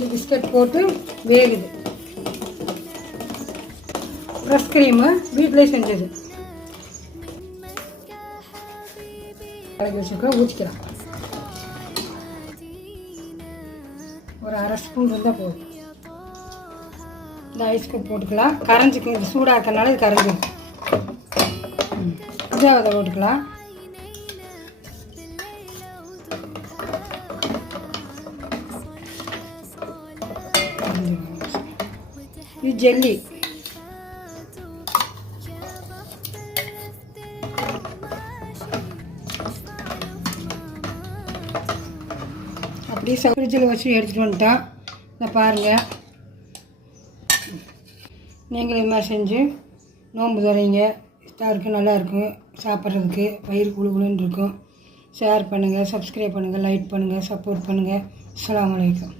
இந்த பிஸ்கட் போட்டு வேகுது. Fresh cream வீட்டிலே செஞ்சது. கலக்கி வச்சுருக்கோம், ஊற்றிக்கலாம். ஒரு அரை ஸ்பூன் இருந்தால் போதும். இந்த ஐஸ் கப் போட்டுக்கலாம். கரைஞ்சிக்கு இது சூடாக இருக்கிறனால இது கரைஞ்சிடும். இதை போட்டுக்கலாம். இது ஜெல்லி. அப்படியே ஃப்ரிட்ஜில் வச்சு எடுத்துகிட்டு வந்துட்டோம். இதை பாருங்கள், நீங்களும் இது மாதிரி செஞ்சு நோன்பு தரீங்க. இதாக இருக்குது, நல்லாயிருக்கும் சாப்பிட்றதுக்கு. வயிறு குழுகுலுன்னு இருக்கும். ஷேர் பண்ணுங்கள், சப்ஸ்கிரைப் பண்ணுங்கள், லைக் பண்ணுங்கள், சப்போர்ட் பண்ணுங்கள். அஸ்ஸலாமு அலைக்கும்.